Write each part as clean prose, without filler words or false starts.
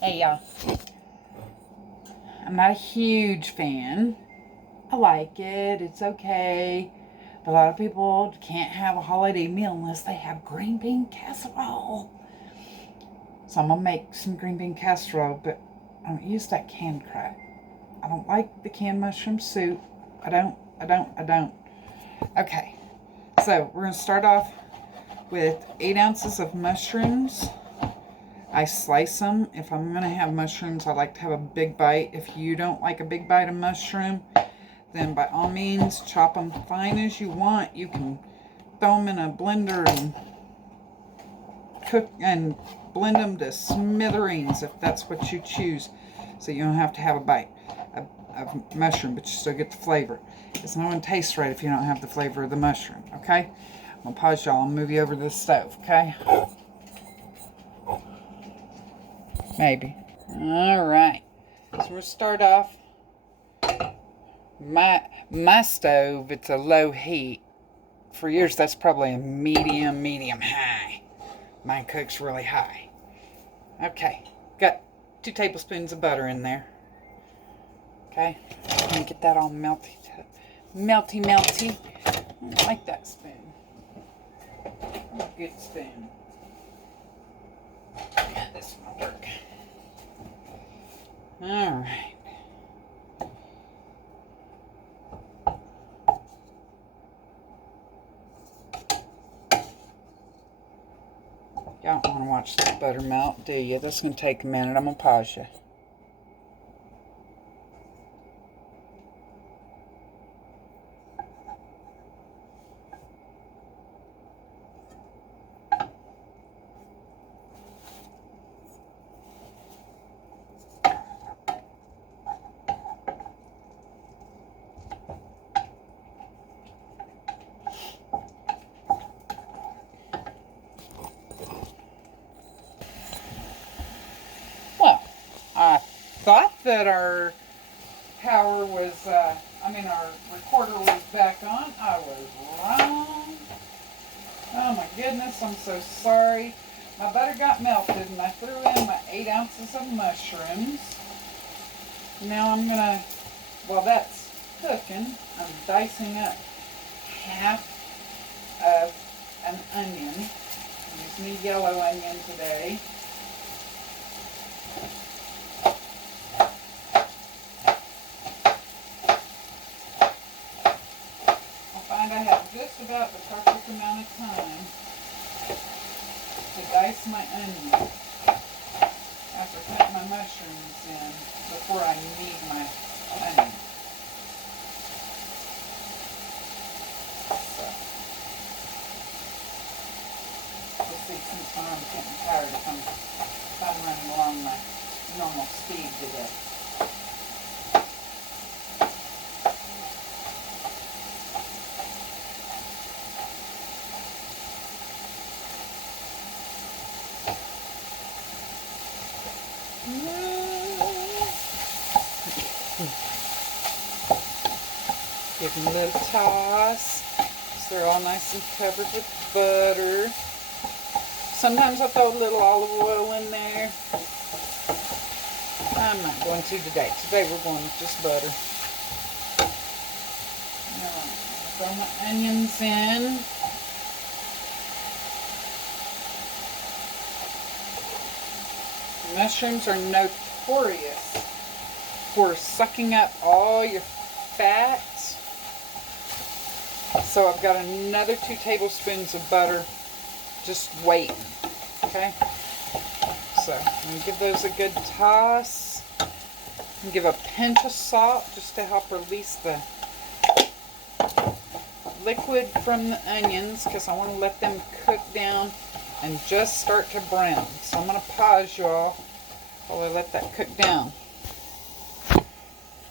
Hey, y'all. I'm not a huge fan. I like it. It's okay. But a lot of people can't have a holiday meal unless they have green bean casserole. So I'm going to make some green bean casserole, but I don't use that canned crap. I don't like the canned mushroom soup. I don't. Okay. So we're going to start off with 8 ounces of mushrooms. I slice them. If I'm going to have mushrooms, I like to have a big bite. If you don't like a big bite of mushroom, then by all means, chop them fine as you want. You can throw them in a blender and cook and blend them to smithereens if that's what you choose. So you don't have to have a bite of mushroom, but you still get the flavor. It's not going to taste right if you don't have the flavor of the mushroom, okay? I'm going to pause y'all and move you over to the stove, okay? Maybe. Alright. So we'll start off. My stove, it's a low heat. For yours, that's probably a medium high. Mine cooks really high. Okay. Got 2 tablespoons of butter in there. Okay. Let me get that all melty. Melty. I don't like that spoon. Good spoon. Yeah, this one will work. Alright. Y'all don't want to watch the butter melt, do you? That's going to take a minute. I'm going to pause you. Well, I thought that our power was, our recorder was back on. I was wrong. Oh my goodness, I'm so sorry. My butter got melted and I threw in my 8 ounces of mushrooms. Now I'm gonna, while that's cooking, I'm dicing up half of an onion. I'm using a yellow onion today. I have just about the perfect amount of time to dice my onion after putting my mushrooms in before I knead my onion. So, we'll see, since my arm's getting tired if I'm running along my normal speed today. Give them a little toss so they're all nice and covered with butter. Sometimes I throw a little olive oil in there. I'm not going to today. Today we're going with just butter. Alright, throw my onions in. Mushrooms are notorious for sucking up all your fat. So I've got another 2 tablespoons of butter just waiting. Okay? So I'm going to give those a good toss. And give a pinch of salt just to help release the liquid from the onions, because I want to let them cook down and just start to brown. So I'm going to pause y'all while I let that cook down.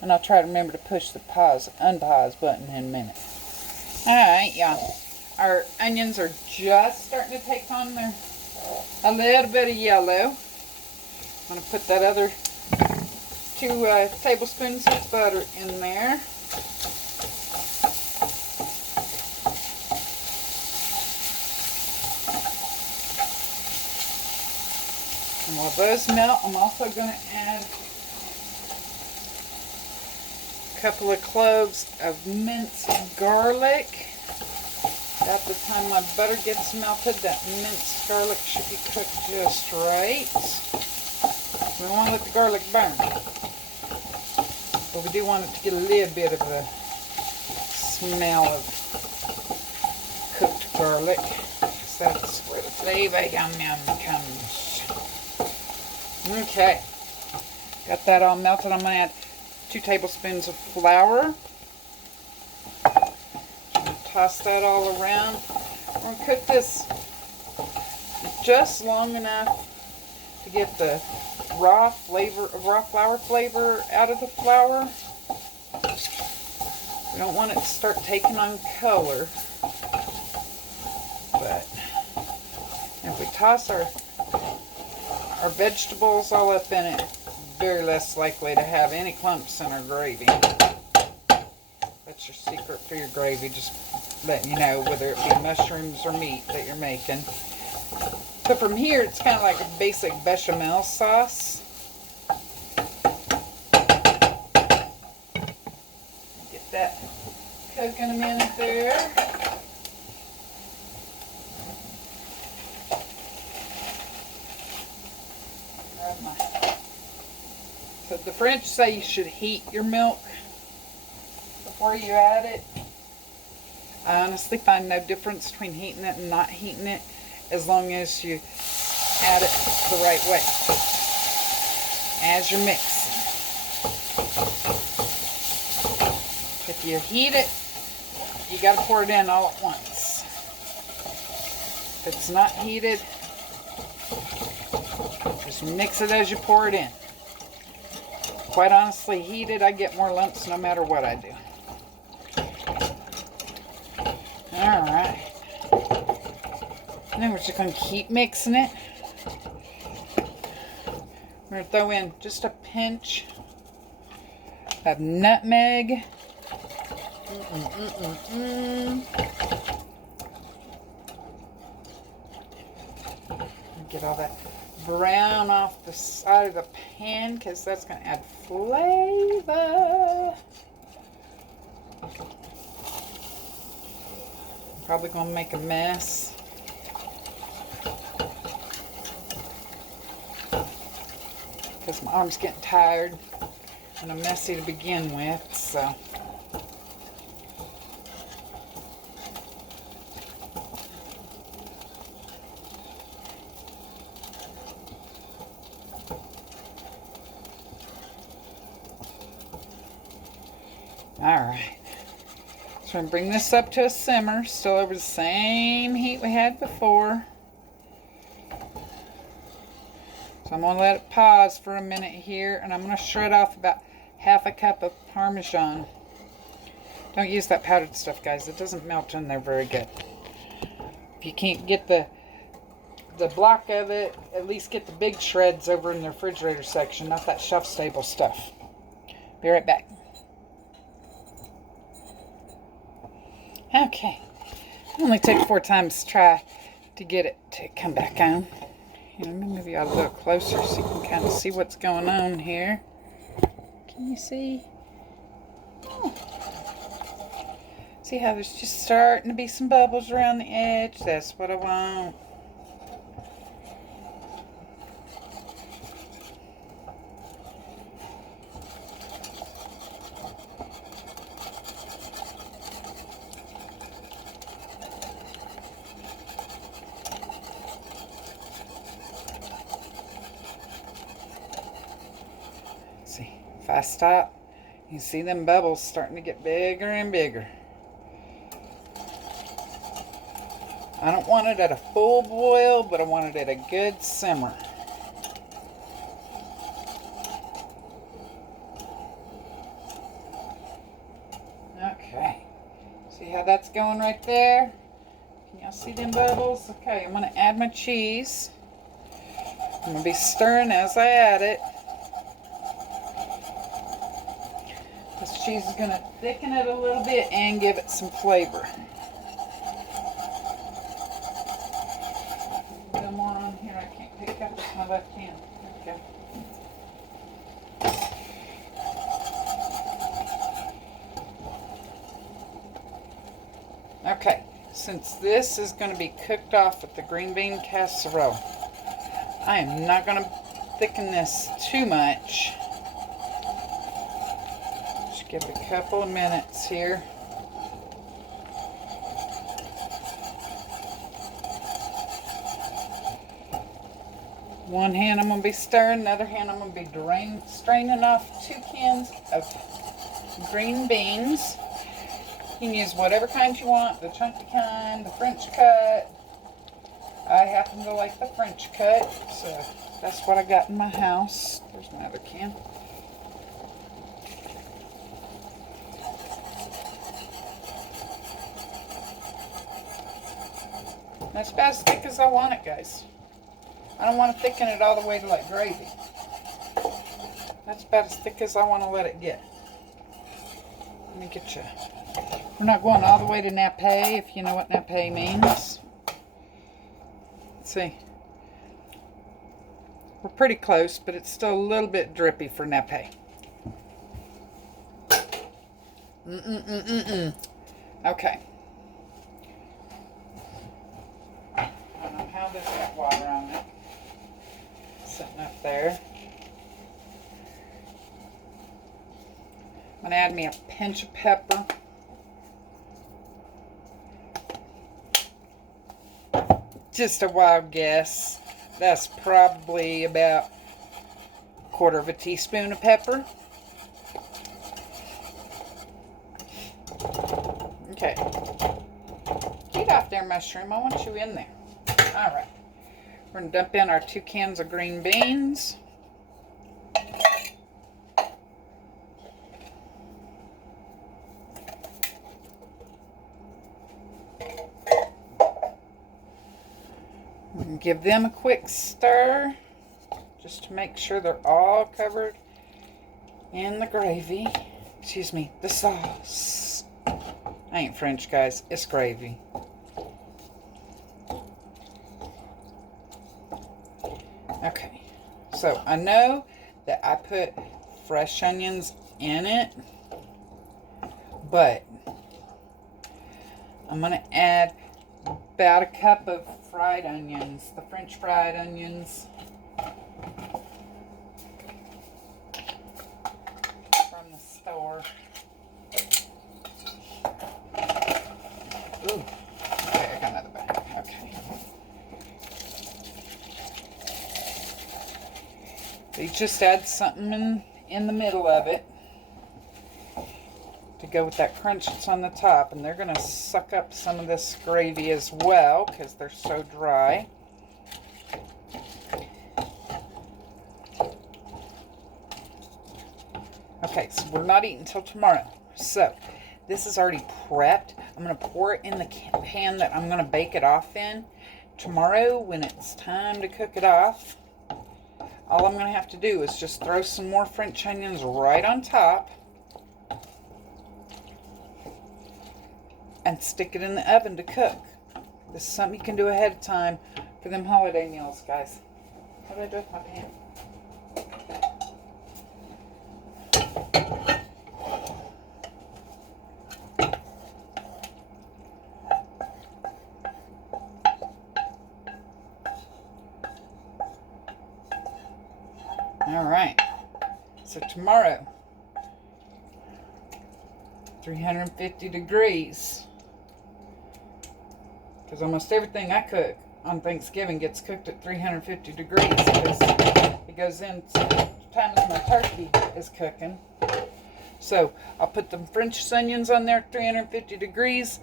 And I'll try to remember to push the unpause button in a minute. Alright, y'all. Our onions are just starting to take on a little bit of yellow. I'm going to put that other 2 tablespoons of butter in there. And while those melt, I'm also going to add a couple of cloves of minced garlic. At the time my butter gets melted, that minced garlic should be cooked just right. We don't want to let the garlic burn, but we do want it to get a little bit of a smell of cooked garlic. That's where the flavor yum comes. Okay, got that all melted. I'm going to add 2 tablespoons of flour. Toss that all around. We're going to cook this just long enough to get the raw flour flavor out of the flour. We don't want it to start taking on color. But if we toss our vegetables all up in it, very less likely to have any clumps in our gravy. That's your secret for your gravy, just letting you know whether it be mushrooms or meat that you're making. So from here, it's kind of like a basic bechamel sauce. Get that cooking a minute there. So the French say you should heat your milk before you add it. I honestly find no difference between heating it and not heating it, as long as you add it the right way as you're mixing. If you heat it, you got to pour it in all at once. If it's not heated, just mix it as you pour it in. Quite honestly, heated, I get more lumps no matter what I do. Alright. And then we're just going to keep mixing it. We're going to throw in just a pinch of nutmeg. Get all that brown off the side of the pan, because that's going to add flavor. I'm probably going to make a mess. Because my arm's getting tired and I'm messy to begin with, so. Alright, so I'm going to bring this up to a simmer, still over the same heat we had before. So I'm going to let it pause for a minute here, and I'm going to shred off about half a cup of parmesan. Don't use that powdered stuff, guys. It doesn't melt in there very good. If you can't get the block of it, at least get the big shreds over in the refrigerator section, not that shelf-stable stuff. Be right back. Okay, it only took 4 times to try to get it to come back on. Let me move you out a little closer so you can kind of see what's going on here. Can you see? Oh. See how there's just starting to be some bubbles around the edge? That's what I want. See, if I stop, you see them bubbles starting to get bigger and bigger. I don't want it at a full boil, but I want it at a good simmer. Okay, see how that's going right there? Can y'all see them bubbles? Okay, I'm going to add my cheese. I'm going to be stirring as I add it. This cheese is going to thicken it a little bit and give it some flavor. A little more on here. I can't pick up with my left hand. go. Okay, since this is going to be cooked off with the green bean casserole, I am not going to thicken this too much. Just give it a couple of minutes here. One hand I'm going to be stirring, another hand I'm going to be straining off 2 cans of green beans. You can use whatever kind you want, the chunky kind, the French cut. I happen to like the French cut, so that's what I got in my house. There's my other can. That's about as thick as I want it, guys. I don't want to thicken it all the way to like gravy. That's about as thick as I want to let it get. Let me get you. We're not going all the way to nappe, if you know what nappe means. Let's see. We're pretty close, but it's still a little bit drippy for nappe. Okay. I don't know how this got water on it. Sitting up there. I'm going to add me a pinch of pepper. Just a wild guess. That's probably about 1/4 teaspoon of pepper. Okay. Get off there, mushroom. I want you in there. Alright. We're going to dump in our 2 cans of green beans. Give them a quick stir just to make sure they're all covered in the gravy. Excuse me, the sauce. I ain't French, guys. It's gravy. Okay, so I know that I put fresh onions in it, but I'm going to add about a cup of fried onions, the French fried onions from the store. Ooh, okay, I got another bag. Okay. They just add something in the middle of it to go with that crunch that's on the top, and they're going to suck up some of this gravy as well because they're so dry. Okay, so we're not eating until tomorrow. So this is already prepped. I'm going to pour it in the pan that I'm going to bake it off in. Tomorrow, when it's time to cook it off, all I'm going to have to do is just throw some more French onions right on top and stick it in the oven to cook. This is something you can do ahead of time for them holiday meals, guys. What did I do with my pan? All right. So tomorrow, 350 degrees. Because almost everything I cook on Thanksgiving gets cooked at 350 degrees because it goes in times my turkey is cooking. So I'll put the French onions on there at 350 degrees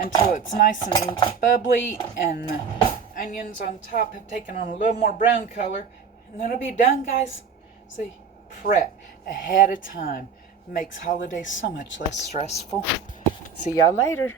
until it's nice and bubbly and the onions on top have taken on a little more brown color, and then it'll be done, guys. See, prep ahead of time makes holidays so much less stressful. See y'all later.